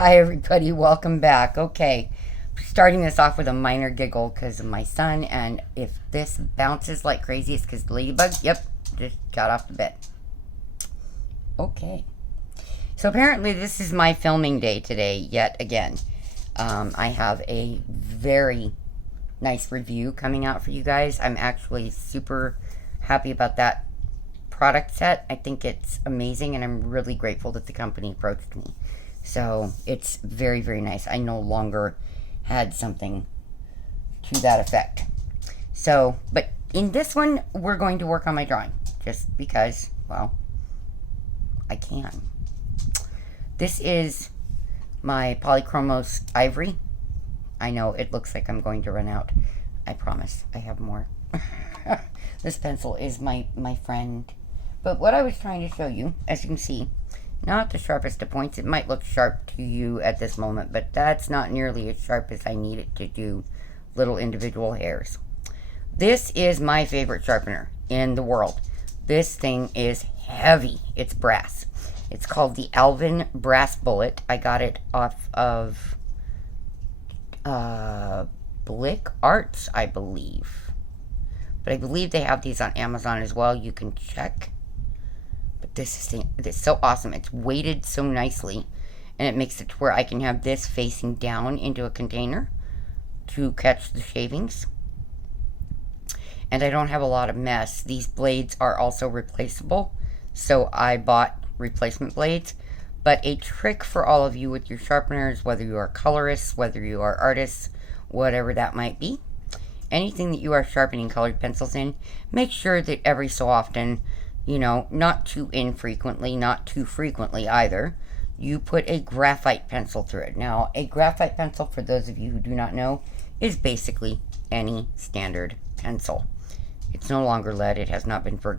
Hi, everybody. Welcome back. Okay, starting this off with a minor giggle because of my son, and if this bounces like crazy, it's because the ladybug, yep, just got off the bed. Okay, so apparently this is my filming day today, yet again. I have a very nice review coming out for you guys. I'm actually super happy about that product set. I think it's amazing, and I'm really grateful that the company approached me. So it's very, very nice. I no longer had something to that effect. So, but in this one, we're going to work on my drawing just because, well, I can. This is my Polychromos Ivory. I know it looks like I'm going to run out. I promise I have more. This pencil is my friend. But what I was trying to show you, as you can see, not the sharpest of points. It might look sharp to you at this moment, but that's not nearly as sharp as I need it to do little individual hairs. This is my favorite sharpener in the world. This thing is heavy. It's brass. It's called the Alvin Brass Bullet. I got it off of Blick Arts, I believe. But I believe they have these on Amazon as well. You can check. But this is so awesome. It's weighted so nicely, and it makes it to where I can have this facing down into a container to catch the shavings. And I don't have a lot of mess. These blades are also replaceable, so I bought replacement blades. But a trick for all of you with your sharpeners, whether you are colorists, whether you are artists, whatever that might be, anything that you are sharpening colored pencils in, make sure that every so often, you know, not too infrequently, not too frequently either, you put a graphite pencil through it. Now, a graphite pencil, for those of you who do not know, is basically any standard pencil. It's no longer lead. It has not been for a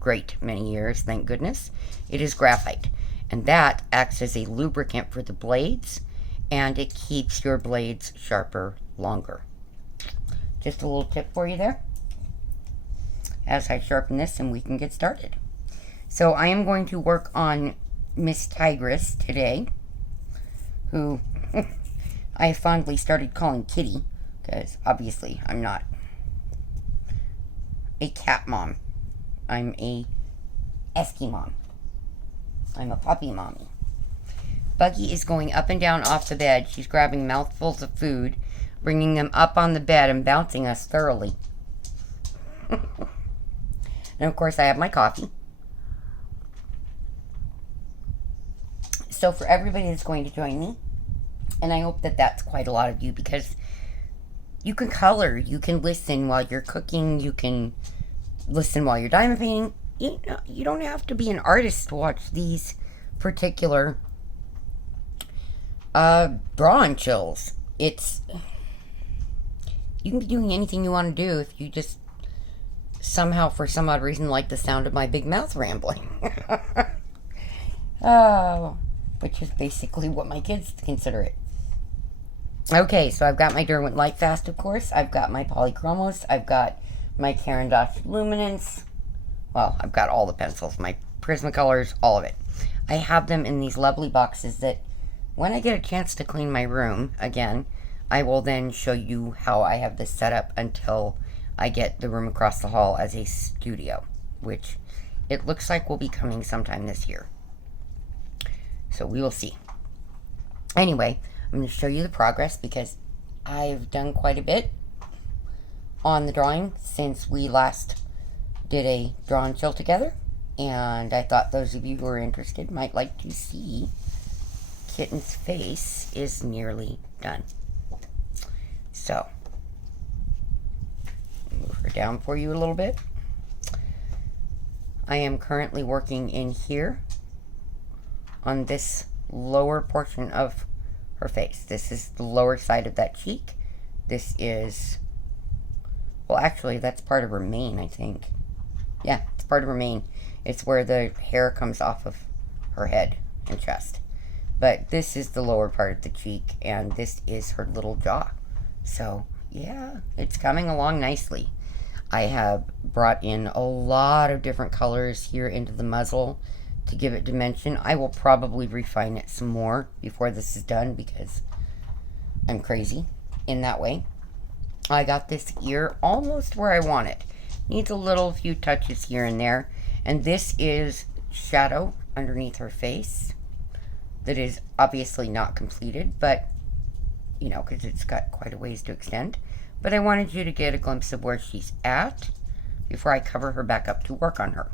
great many years, thank goodness. It is graphite, and that acts as a lubricant for the blades, and it keeps your blades sharper longer. Just a little tip for you there as I sharpen this, and we can get started. So I am going to work on Miss Tigress today, who I fondly started calling Kitty, because obviously I'm not a cat mom. I'm a Esky mom. I'm a puppy mommy. Buggy is going up and down off the bed. She's grabbing mouthfuls of food, bringing them up on the bed and bouncing us thoroughly. And of course I have my coffee. So for everybody that's going to join me, and I hope that that's quite a lot of you, because you can color, you can listen while you're cooking, you can listen while you're diamond painting. You don't have to be an artist to watch these particular drawing chills. You can be doing anything you want to do if you just somehow, for some odd reason, like the sound of my big mouth rambling. Oh, which is basically what my kids consider it. Okay, so I've got my Derwent Lightfast, of course. I've got my Polychromos. I've got my Caran d'Ache Luminance. Well, I've got all the pencils, my Prismacolors, all of it. I have them in these lovely boxes that when I get a chance to clean my room again, I will then show you how I have this set up until I get the room across the hall as a studio, which it looks like will be coming sometime this year. So we will see. Anyway, I'm going to show you the progress because I've done quite a bit on the drawing since we last did a draw and chill together. And I thought those of you who are interested might like to see Kitten's face is nearly done. So, move her down for you a little bit. I am currently working in here on this lower portion of her face. This is the lower side of that cheek. This is, well, actually, that's part of her mane, I think. Yeah, it's part of her mane. It's where the hair comes off of her head and chest. But this is the lower part of the cheek, and this is her little jaw. So, yeah, it's coming along nicely. I have brought in a lot of different colors here into the muzzle to give it dimension. I will probably refine it some more before this is done because I'm crazy in that way. I got this ear almost where I want it. Needs a little few touches here and there. And this is shadow underneath her face that is obviously not completed, but, you know, because it's got quite a ways to extend. But I wanted you to get a glimpse of where she's at before I cover her back up to work on her.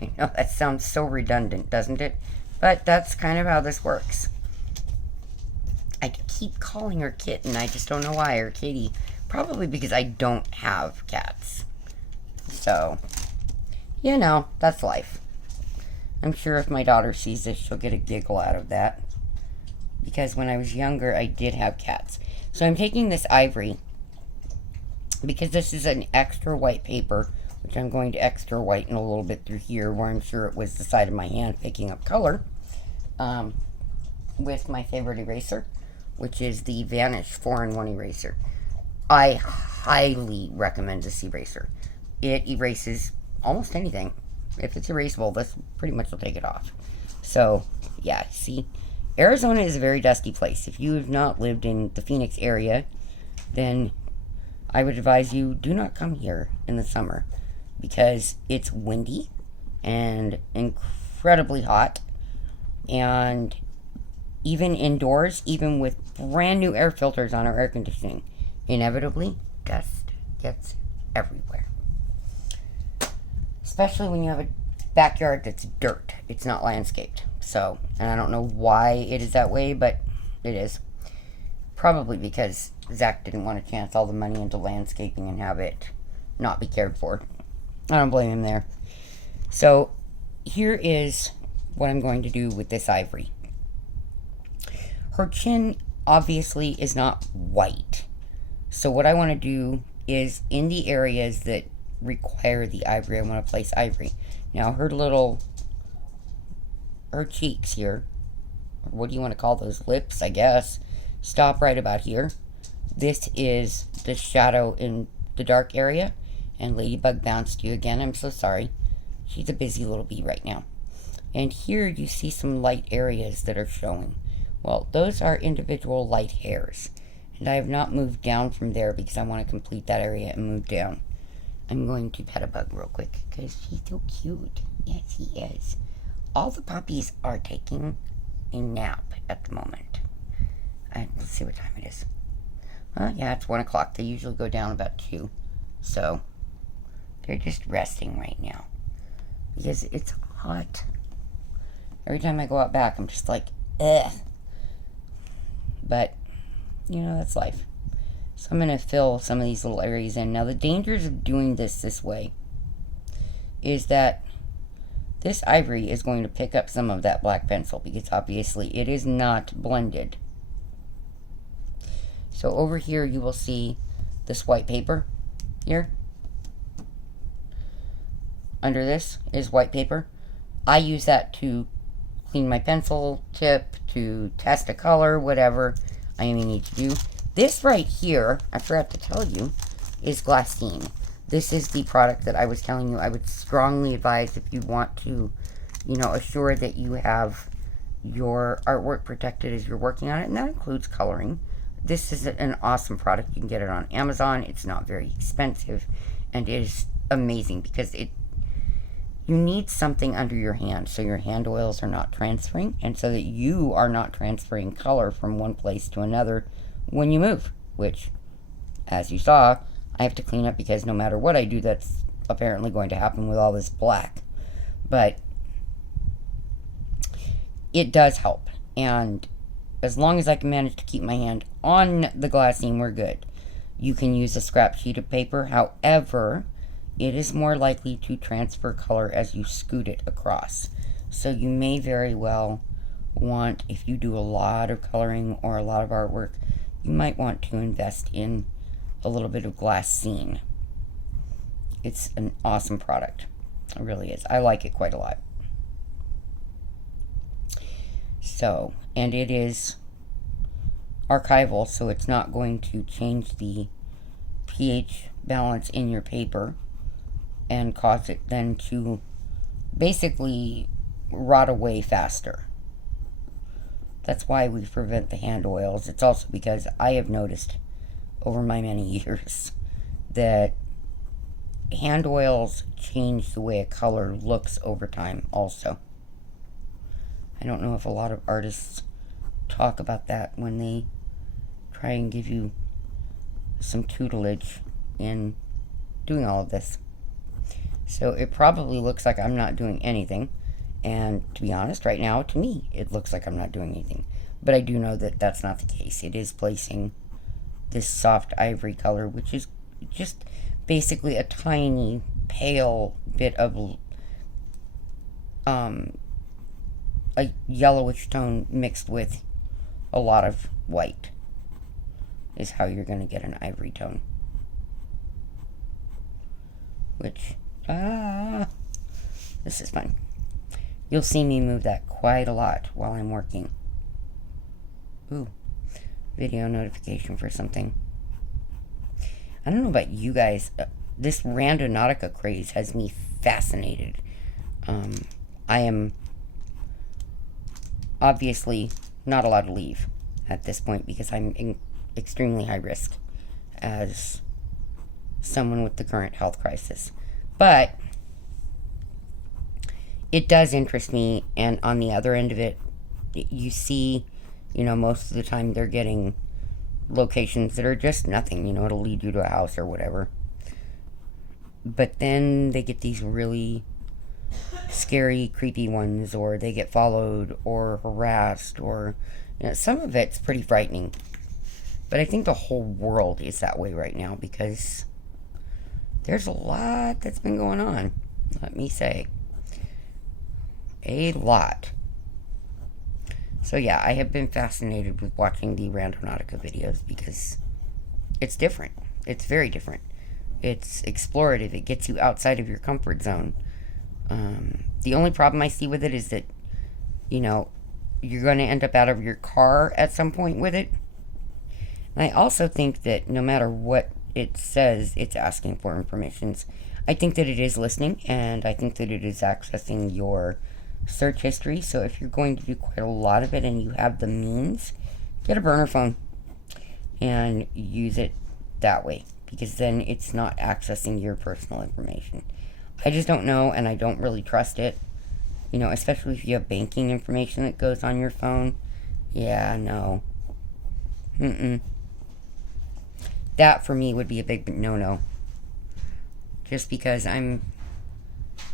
I know that sounds so redundant, doesn't it? But that's kind of how this works. I keep calling her kitten. I just don't know why, or kitty. Probably because I don't have cats. So, you know, that's life. I'm sure if my daughter sees this, she'll get a giggle out of that. Because when I was younger, I did have cats. So I'm taking this ivory, because this is an extra white paper, which I'm going to extra whiten a little bit through here, where I'm sure it was the side of my hand picking up color, with my favorite eraser, which is the Vanish 4-in-1 eraser. I highly recommend this eraser. It erases almost anything. If it's erasable, this pretty much will take it off. So, yeah, see? Arizona is a very dusty place. If you have not lived in the Phoenix area, then I would advise you do not come here in the summer because it's windy and incredibly hot, and even indoors, even with brand new air filters on our air conditioning, inevitably dust gets everywhere. Especially when you have a backyard that's dirt. It's not landscaped. So, and I don't know why it is that way, but it is. Probably because Zach didn't want to chance all the money into landscaping and have it not be cared for. I don't blame him there. So, here is what I'm going to do with this ivory. Her chin obviously is not white. So what I want to do is in the areas that require the ivory, I want to place ivory. Now her cheeks here, or what do you want to call those, lips, I guess, stop right about here. This is the shadow in the dark area, and Ladybug bounced you again. I'm so sorry. She's a busy little bee right now. And here you see some light areas that are showing. Well, those are individual light hairs. And I have not moved down from there because I want to complete that area and move down. I'm going to pet a bug real quick because he's so cute. Yes, he is. All the puppies are taking a nap at the moment. Let's see what time it is. Yeah, it's 1 o'clock. They usually go down about 2. So, they're just resting right now. Because it's hot. Every time I go out back, I'm just like, ugh. But, you know, that's life. So I'm going to fill some of these little areas in. Now, the dangers of doing this way is that this ivory is going to pick up some of that black pencil because obviously it is not blended. So over here you will see this white paper here. Under this is white paper. I use that to clean my pencil tip, to test a color, whatever I may need to do. This right here, I forgot to tell you, is Glassine. This is the product that I was telling you I would strongly advise if you want to, you know, assure that you have your artwork protected as you're working on it, and that includes coloring. This is an awesome product. You can get it on Amazon. It's not very expensive, and it is amazing because you need something under your hand so your hand oils are not transferring, and so that you are not transferring color from one place to another when you move, which, as you saw, I have to clean up because no matter what I do, that's apparently going to happen with all this black. But it does help, and as long as I can manage to keep my hand on the glassine, we're good. You can use a scrap sheet of paper. However, it is more likely to transfer color as you scoot it across. So you may very well want, if you do a lot of coloring or a lot of artwork, you might want to invest in a little bit of glassine. It's an awesome product. It really is. I like it quite a lot. So, and it is archival, so it's not going to change the pH balance in your paper and cause it then to basically rot away faster. That's why we prevent the hand oils. It's also because I have noticed over my many years that hand oils change the way a color looks over time also. I don't know if a lot of artists talk about that when they try and give you some tutelage in doing all of this. So it probably looks like I'm not doing anything. And to be honest, right now, to me, it looks like I'm not doing anything. But I do know that that's not the case. It is placing this soft ivory color, which is just basically a tiny, pale bit of a yellowish tone mixed with a lot of white is how you're going to get an ivory tone. Which, this is fun. You'll see me move that quite a lot while I'm working. Ooh, video notification for something. I don't know about you guys. This Randonautica craze has me fascinated. I am obviously not allowed to leave at this point because I'm in extremely high risk as someone with the current health crisis. But it does interest me, and on the other end of it, you see, most of the time they're getting locations that are just nothing, it'll lead you to a house or whatever. But then they get these really scary, creepy ones, or they get followed or harassed, or, some of it's pretty frightening. But I think the whole world is that way right now because there's a lot that's been going on, let me say. A lot. So yeah, I have been fascinated with watching the Randonautica videos because it's different. It's very different. It's explorative. It gets you outside of your comfort zone. The only problem I see with it is that, you're going to end up out of your car at some point with it. And I also think that no matter what it says it's asking for informations, I think that it is listening, and I think that it is accessing your search history. So if you're going to do quite a lot of it and you have the means, get a burner phone and use it that way, because then it's not accessing your personal information. I just don't know, and I don't really trust it, especially if you have banking information that goes on your phone. Yeah, no. That for me would be a big no-no, just because I'm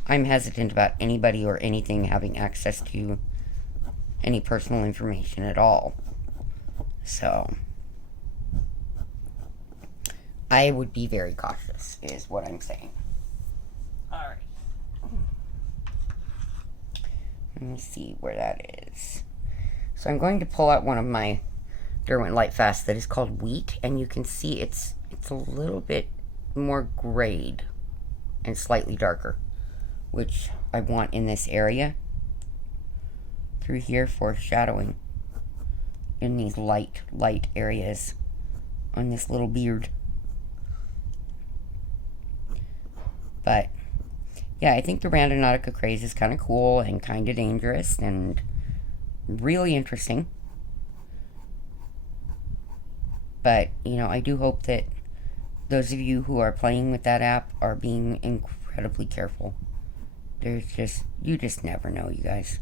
hesitant about anybody or anything having access to any personal information at all. So I would be very cautious, is what I'm saying. Alright. Let me see where that is. So I'm going to pull out one of my Derwent Lightfast that is called Wheat, and you can see it's a little bit more grayed and slightly darker, which I want in this area through here for shadowing in these light areas on this little beard. But yeah, I think the Randonautica craze is kind of cool and kind of dangerous and really interesting. But, I do hope that those of you who are playing with that app are being incredibly careful. You just never know, you guys.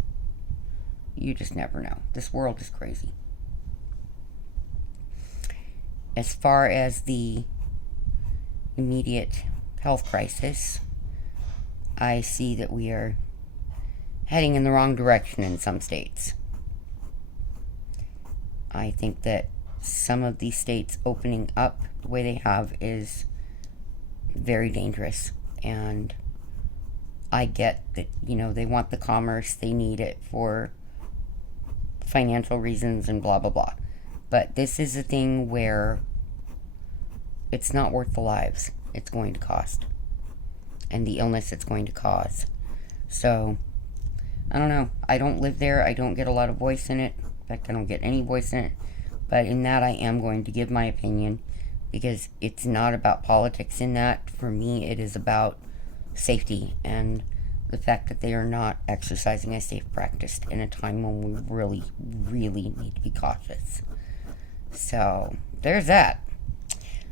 You just never know. This world is crazy. As far as the immediate health crisis, I see that we are heading in the wrong direction in some states. I think that some of these states opening up the way they have is very dangerous, and I get that, they want the commerce, they need it for financial reasons and blah, blah, blah. But this is a thing where it's not worth the lives it's going to cost and the illness it's going to cause. So, I don't know. I don't live there. I don't get a lot of voice in it. In fact, I don't get any voice in it. But in that, I am going to give my opinion, because it's not about politics in that. For me, it is about safety and the fact that they are not exercising a safe practice in a time when we really, really need to be cautious. So, there's that.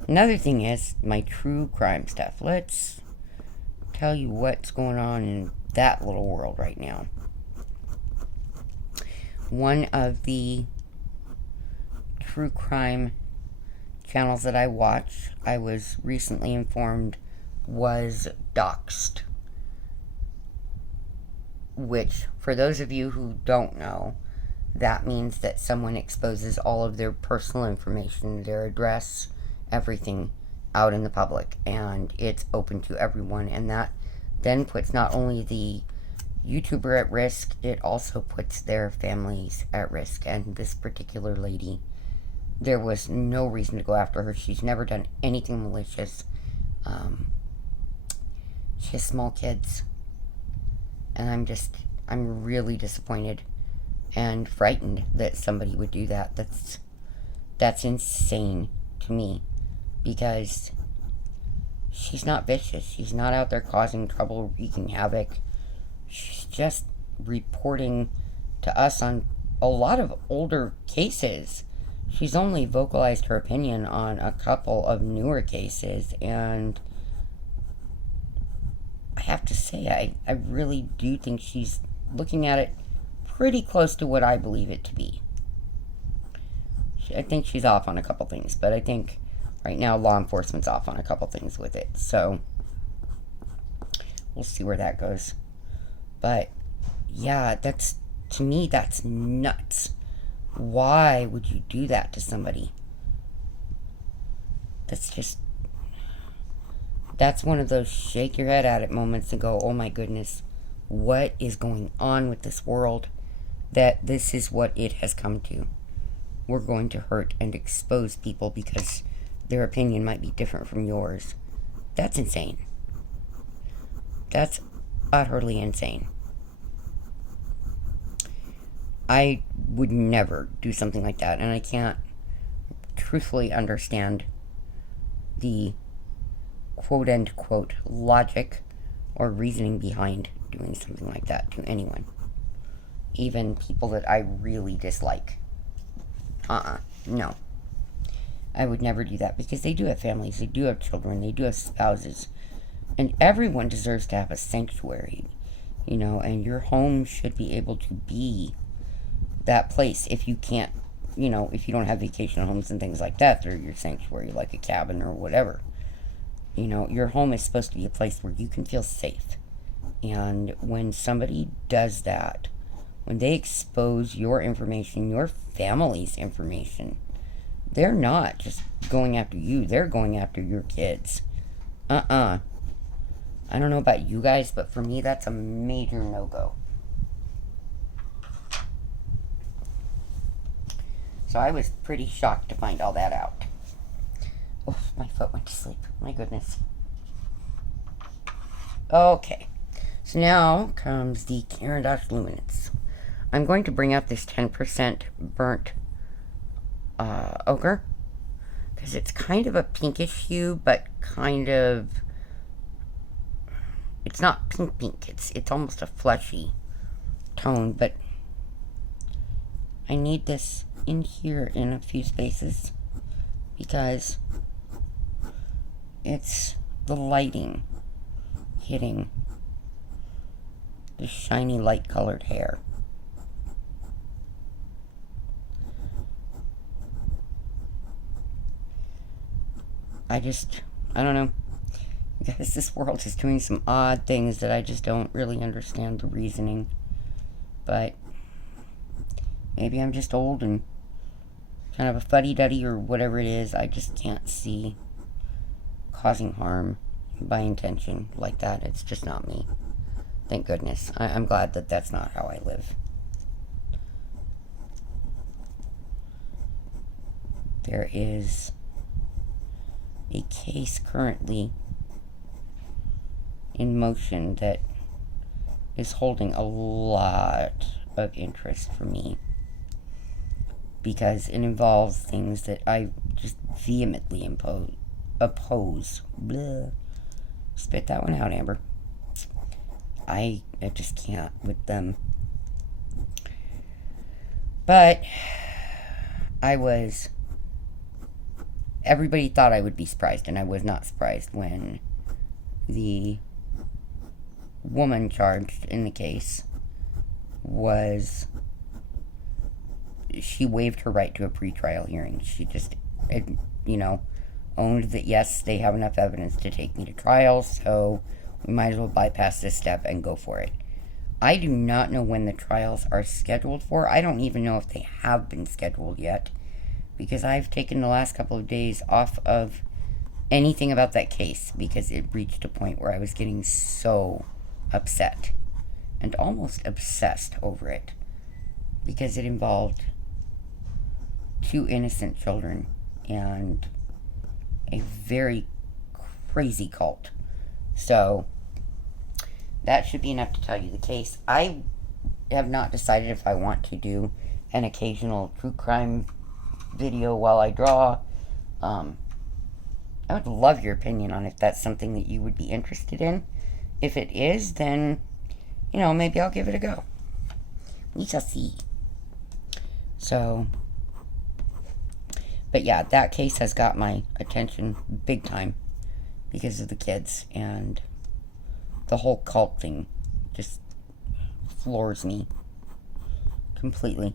Another thing is my true crime stuff. Let's tell you what's going on in that little world right now. One of the true crime channels that I watch, I was recently informed, was doxxed. Which, for those of you who don't know, that means that someone exposes all of their personal information, their address, everything out in the public, and it's open to everyone, and that then puts not only the YouTuber at risk, it also puts their families at risk. And this particular lady, there was no reason to go after her. She's never done anything malicious. She has small kids, and I'm really disappointed and frightened that somebody would do that. That's insane to me, because she's not vicious. She's not out there causing trouble, wreaking havoc. She's just reporting to us on a lot of older cases. She's only vocalized her opinion on a couple of newer cases, and I have to say, I really do think she's looking at it pretty close to what I believe it to be. I think she's off on a couple things, but I think right now law enforcement's off on a couple things with it. So we'll see where that goes. But yeah, to me, that's nuts. Why would you do that to somebody? That's one of those shake your head at it moments and go, oh my goodness, what is going on with this world, that this is what it has come to. We're going to hurt and expose people because their opinion might be different from yours. That's insane. That's utterly insane. I would never do something like that, and I can't truthfully understand the quote-unquote logic or reasoning behind doing something like that to anyone. Even people that I really dislike. No. I would never do that, because they do have families, they do have children, they do have spouses, and everyone deserves to have a sanctuary, and your home should be able to be that place. If you can't, if you don't have vacation homes and things like that, they're your sanctuary, like a cabin or whatever. Your home is supposed to be a place where you can feel safe. And when somebody does that, when they expose your information, your family's information, they're not just going after you, they're going after your kids. I don't know about you guys, but for me, that's a major no-go. So I was pretty shocked to find all that out. Oh, my foot went to sleep. My goodness. Okay. So now comes the Caran d'Ache Luminance. I'm going to bring out this 10% burnt ochre, because it's kind of a pinkish hue, but kind of... It's not pink. It's almost a fleshy tone, but I need this in here in a few spaces because it's the lighting hitting the shiny light colored hair. I don't know. Because this world is doing some odd things that I just don't really understand the reasoning. But maybe I'm just old and kind of a fuddy-duddy or whatever it is. I just can't see causing harm by intention like that. It's just not me. Thank goodness. I'm glad that that's not how I live. There is a case currently in motion that is holding a lot of interest for me, because it involves things that I just vehemently oppose. Blah. Spit that one out, Amber. I just can't with them. But everybody thought I would be surprised, and I was not surprised when the woman charged in the case she waived her right to a pretrial hearing. She just, owned that, yes, they have enough evidence to take me to trial, so we might as well bypass this step and go for it. I do not know when the trials are scheduled for. I don't even know if they have been scheduled yet, because I've taken the last couple of days off of anything about that case because it reached a point where I was getting so upset and almost obsessed over it because it involved 2 innocent children and a very crazy cult. So that should be enough to tell you the case. I have not decided if I want to do an occasional true crime video while I draw. I would love your opinion on if that's something that you would be interested in. If it is, then, maybe I'll give it a go. We shall see. So, but yeah, that case has got my attention big time because of the kids, and the whole cult thing just floors me completely.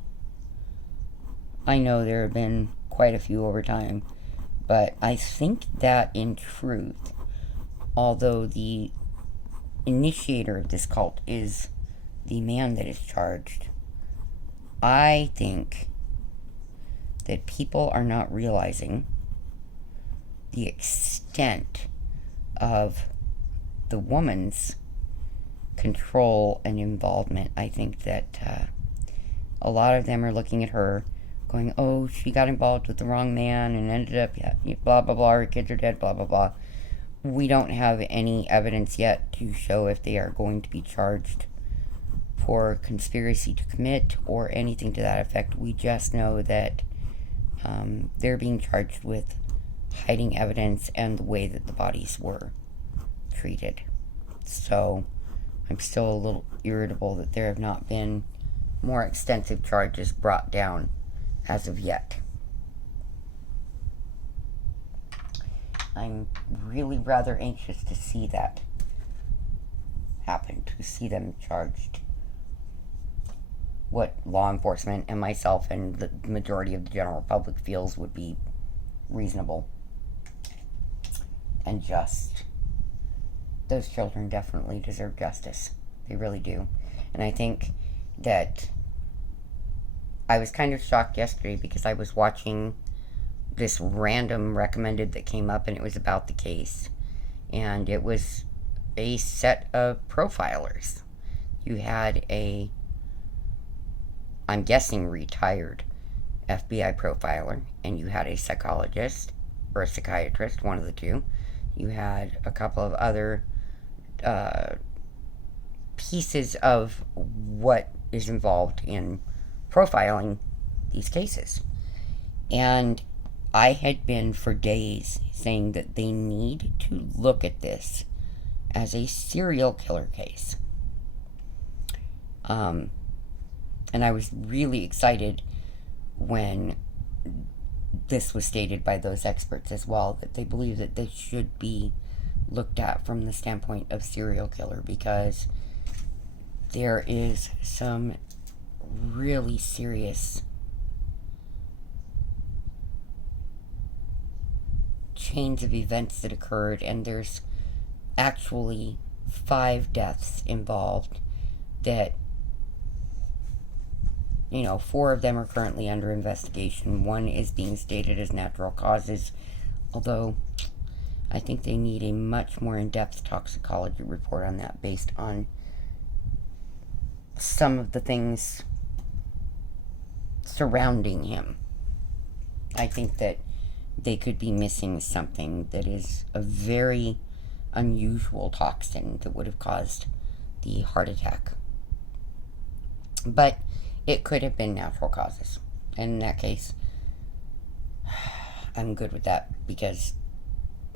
I know there have been quite a few over time, but I think that in truth, although the initiator of this cult is the man that is charged, I think that people are not realizing the extent of the woman's control and involvement. I think that a lot of them are looking at her going, oh, she got involved with the wrong man and ended up, blah, blah, blah, her kids are dead, blah, blah, blah. We don't have any evidence yet to show if they are going to be charged for conspiracy to commit or anything to that effect. We just know that they're being charged with hiding evidence and the way that the bodies were treated. So I'm still a little irritable that there have not been more extensive charges brought down as of yet. I'm really rather anxious to see that happen, to see them charged. What law enforcement and myself and the majority of the general public feels would be reasonable and just. Those children definitely deserve justice. They really do. And I think that I was kind of shocked yesterday because I was watching this random recommended that came up, and it was about the case. And it was a set of profilers. You had I'm guessing retired FBI profiler, and you had a psychologist or a psychiatrist, one of the two. You had a couple of other pieces of what is involved in profiling these cases. And I had been for days saying that they need to look at this as a serial killer case. And I was really excited when this was stated by those experts as well, that they believe that this should be looked at from the standpoint of serial killer, because there is some really serious chains of events that occurred, and there's actually 5 deaths involved that 4 of them are currently under investigation. 1 is being stated as natural causes, although I think they need a much more in-depth toxicology report on that based on some of the things surrounding him. I think that they could be missing something that is a very unusual toxin that would have caused the heart attack. But it could have been natural causes. And in that case, I'm good with that, because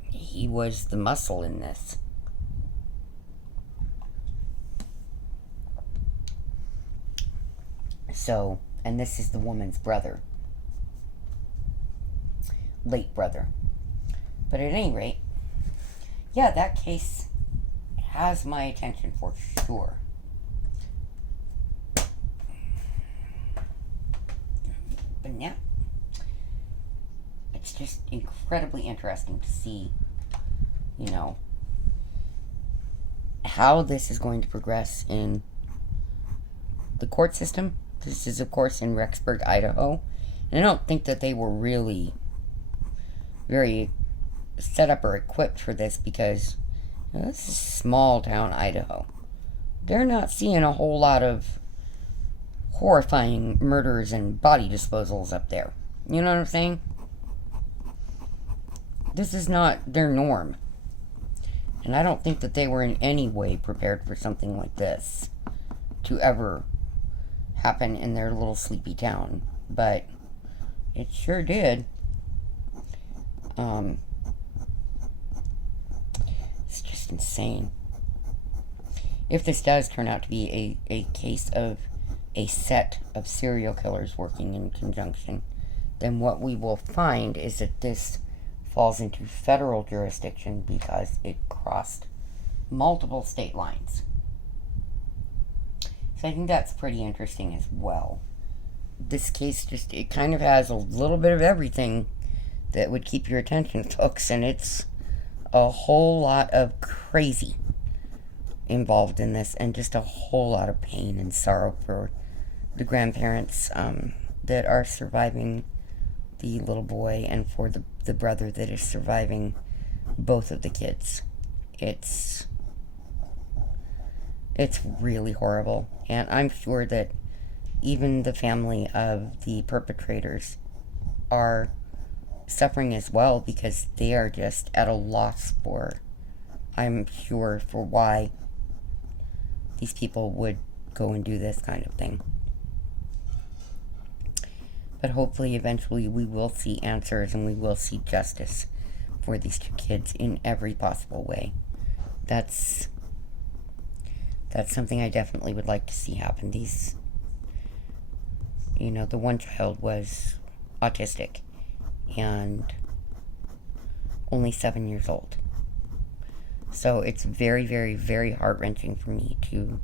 he was the muscle in this. So, and this is the woman's brother, late brother. But at any rate, yeah, that case has my attention for sure. But yeah, it's just incredibly interesting to see, you know, how this is going to progress in the court system. This is, of course, in Rexburg, Idaho. And I don't think that they were really very set up or equipped for this because, you know, this is small town Idaho. They're not seeing a whole lot of horrifying murders and body disposals up there. You know what I'm saying? This is not their norm. And I don't think that they were in any way prepared for something like this to ever happen in their little sleepy town. But it sure did. It's just insane. If this does turn out to be a case of a set of serial killers working in conjunction, then what we will find is that this falls into federal jurisdiction because it crossed multiple state lines. So I think that's pretty interesting as well. This case just, it kind of has a little bit of everything that would keep your attention, folks, and it's a whole lot of crazy involved in this, and just a whole lot of pain and sorrow for the grandparents that are surviving the little boy, and for the brother that is surviving both of the kids. It's really horrible, and I'm sure that even the family of the perpetrators are suffering as well, because they are just at a loss for, I'm sure, for why these people would go and do this kind of thing. But hopefully, eventually, we will see answers and we will see justice for these two kids in every possible way. That's something I definitely would like to see happen. These, you know, the one child was autistic and only 7 years old. So it's very, very, very heart-wrenching for me to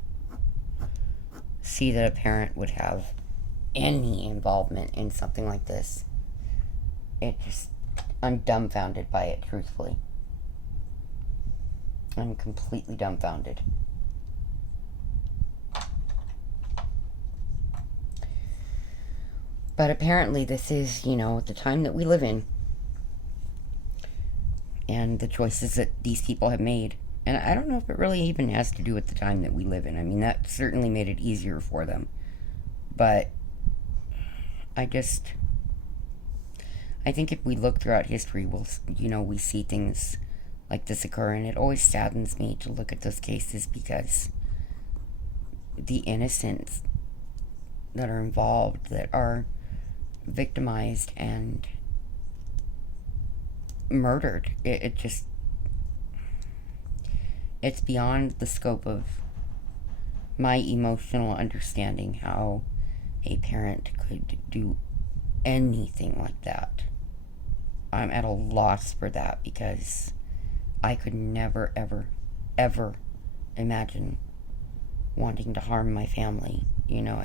see that a parent would have any involvement in something like this. I'm dumbfounded by it, truthfully. I'm completely dumbfounded. But apparently this is, you know, the time that we live in, and the choices that these people have made. And I don't know if it really even has to do with the time that we live in. I mean, that certainly made it easier for them. But I think if we look throughout history, we see things like this occur, and it always saddens me to look at those cases because the innocents that are involved, that are victimized and murdered, it's beyond the scope of my emotional understanding how a parent could do anything like that. I'm at a loss for that because I could never, ever, ever imagine wanting to harm my family. You know,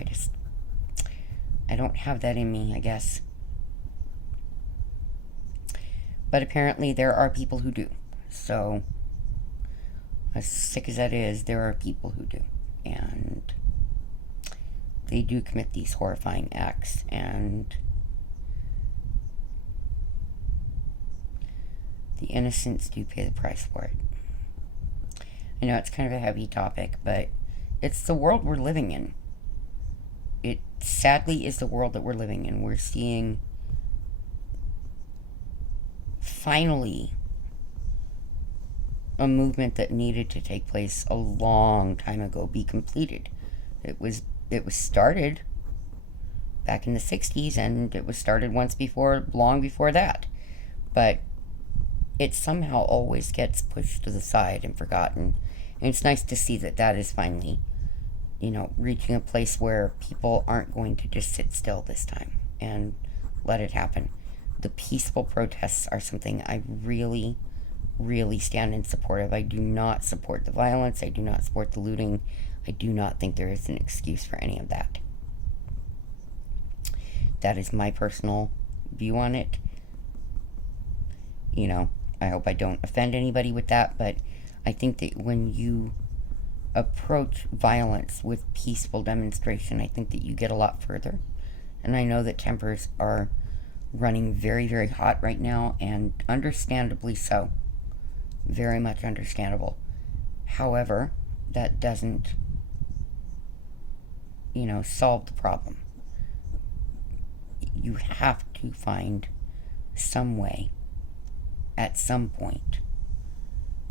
I don't have that in me, I guess. But apparently there are people who do. So, as sick as that is, there are people who do. And they do commit these horrifying acts, and the innocents do pay the price for it. I know it's kind of a heavy topic, but it's the world we're living in. It sadly is the world that we're living in. We're seeing, finally, a movement that needed to take place a long time ago be completed. It was started back in the 60s, and it was started long before that. But it somehow always gets pushed to the side and forgotten. And it's nice to see that is finally reaching a place where people aren't going to just sit still this time and let it happen. The peaceful protests are something I really, really stand in support of. I do not support the violence. I do not support the looting. I do not think there is an excuse for any of that. That is my personal view on it. I hope I don't offend anybody with that, but I think that when you approach violence with peaceful demonstration, I think that you get a lot further. And I know that tempers are running very, very hot right now, and understandably so. Very much understandable. However, that doesn't, solve the problem. You have to find some way, at some point,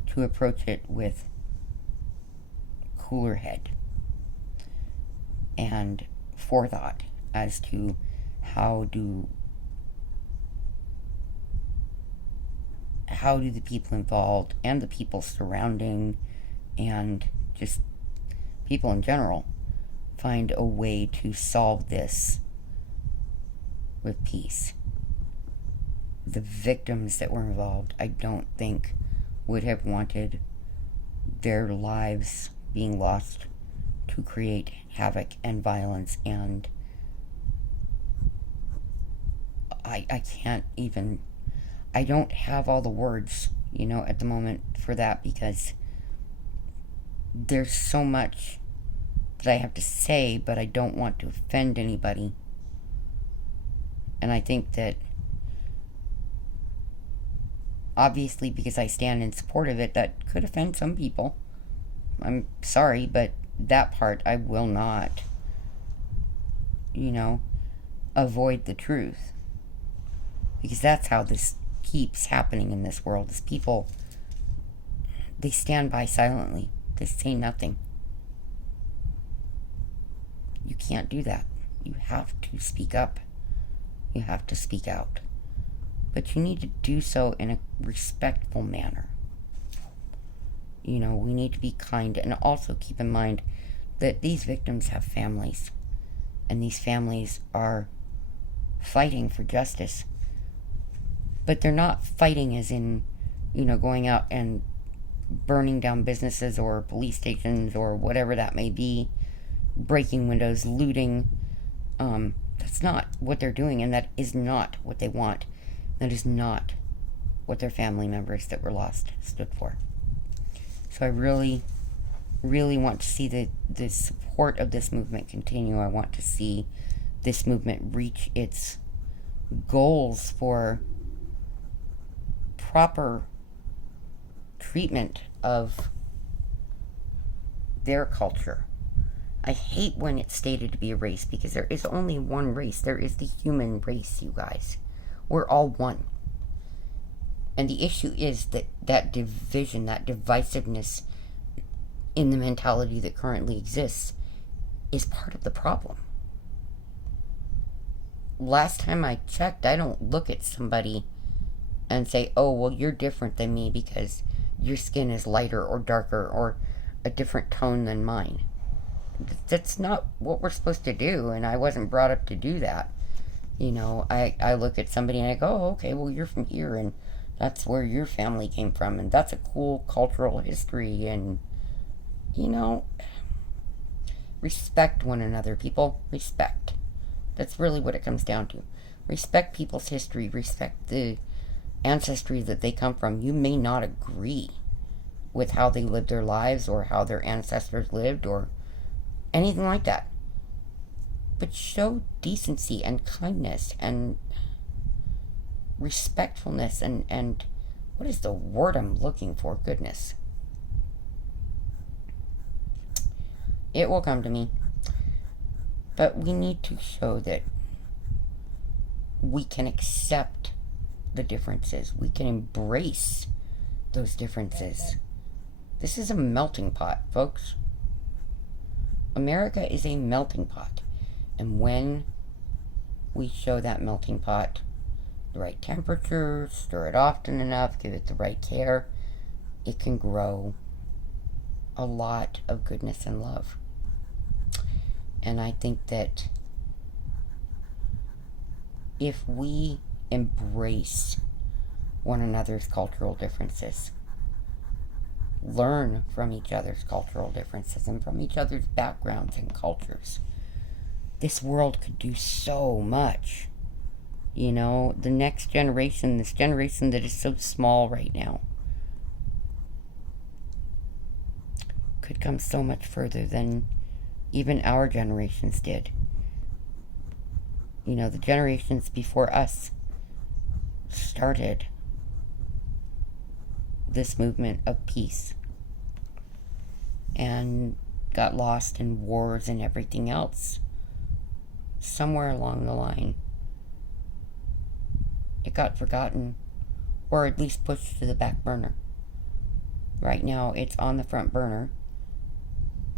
to approach it with cooler head and forethought as to how do the people involved and the people surrounding and just people in general find a way to solve this with peace. The victims that were involved, I don't think would have wanted their lives being lost to create havoc and violence, and I can't even, I don't have all the words, at the moment for that, because there's so much that I have to say, but I don't want to offend anybody. And I think that, obviously, because I stand in support of it, that could offend some people. I'm sorry, but that part I will not, avoid the truth. Because that's how this keeps happening in this world, is people, they stand by silently. They say nothing. You can't do that. You have to speak up. You have to speak out. But you need to do so in a respectful manner. We need to be kind, and also keep in mind that these victims have families, and these families are fighting for justice. But they're not fighting as in, going out and burning down businesses or police stations or whatever that may be, breaking windows, looting. That's not what they're doing, and that is not what they want. That is not what their family members that were lost stood for. So I really, really want to see the support of this movement continue. I want to see this movement reach its goals for proper treatment of their culture. I hate when it's stated to be a race, because there is only one race. There is the human race, you guys. We're all one. And the issue is that division, that divisiveness in the mentality that currently exists is part of the problem. Last time I checked, I don't look at somebody and say, oh, well, you're different than me because your skin is lighter or darker or a different tone than mine. That's not what we're supposed to do, and I wasn't brought up to do that. I look at somebody and I go, oh, okay, well, you're from here, and that's where your family came from, and that's a cool cultural history, and, respect one another, people. Respect. That's really what it comes down to. Respect people's history. Respect the ancestry that they come from. You may not agree with how they lived their lives or how their ancestors lived or anything like that. But show decency and kindness and respectfulness and what is the word I'm looking for? Goodness. It will come to me. But we need to show that we can accept the differences. We can embrace those differences. This is a melting pot, folks. America is a melting pot. And when we show that melting pot the right temperature, stir it often enough, give it the right care, it can grow a lot of goodness and love. And I think that if we embrace one another's cultural differences, learn from each other's cultural differences and from each other's backgrounds and cultures, this world could do so much. You know, the next generation, this generation that is so small right now, could come so much further than even our generations did. You know, the generations before us started this movement of peace and got lost in wars and everything else. Somewhere along the line, it got forgotten, or at least pushed to the back burner. Right now, it's on the front burner.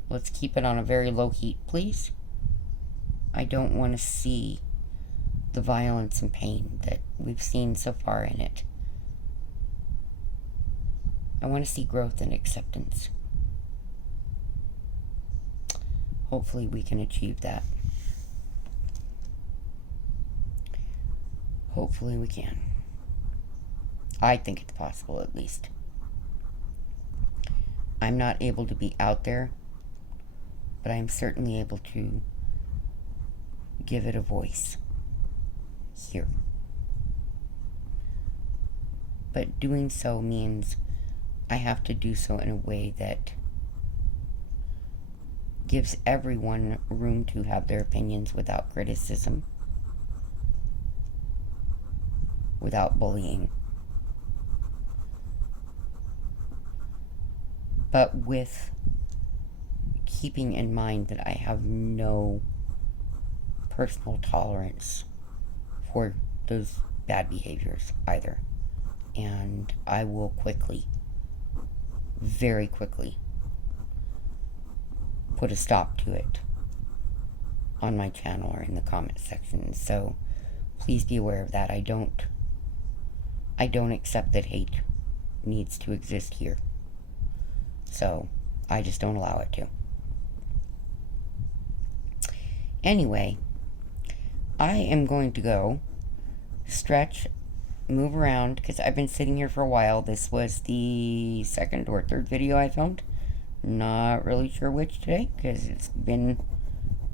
Let's keep it on a very low heat, please. I don't want to see the violence and pain that we've seen so far in it. I want to see growth and acceptance. Hopefully we can achieve that. Hopefully we can. I think it's possible, at least. I'm not able to be out there, but I'm certainly able to give it a voice here. But doing so means I have to do so in a way that gives everyone room to have their opinions without criticism, without bullying, but with keeping in mind that I have no personal tolerance for those bad behaviors either. And I will quickly, very quickly, put a stop to it on my channel or in the comment section. So please be aware of that. I don't accept that hate needs to exist here. So I just don't allow it to. Anyway, I am going to go stretch, move around, because I've been sitting here for a while. This was the second or third video I filmed. Not really sure which today, because it's been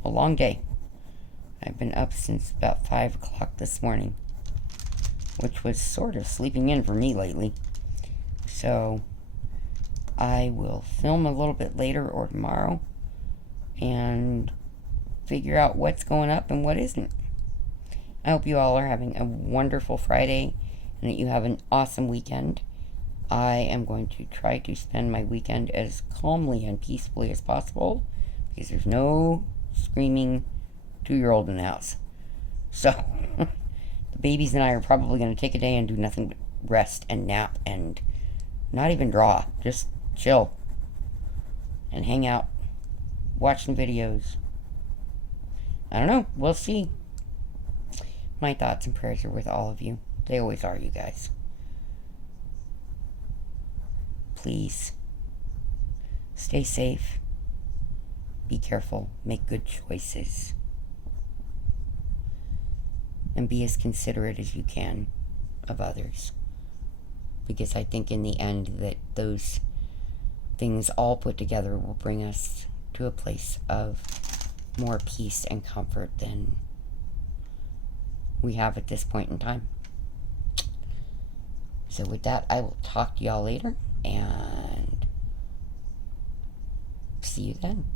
a long day. I've been up since about 5 o'clock this morning, which was sort of sleeping in for me lately. So I will film a little bit later or tomorrow and figure out what's going up and what isn't. I hope you all are having a wonderful Friday and that you have an awesome weekend. I am going to try to spend my weekend as calmly and peacefully as possible because there's no screaming 2-year-old in the house. So the babies and I are probably going to take a day and do nothing but rest and nap and not even draw. Just chill and hang out, watch some videos. I don't know. We'll see. My thoughts and prayers are with all of you. They always are, you guys. Please stay safe. Be careful. Make good choices. And be as considerate as you can of others. Because I think in the end that those things all put together will bring us to a place of more peace and comfort than we have at this point in time. So with that, I will talk to y'all later and see you then.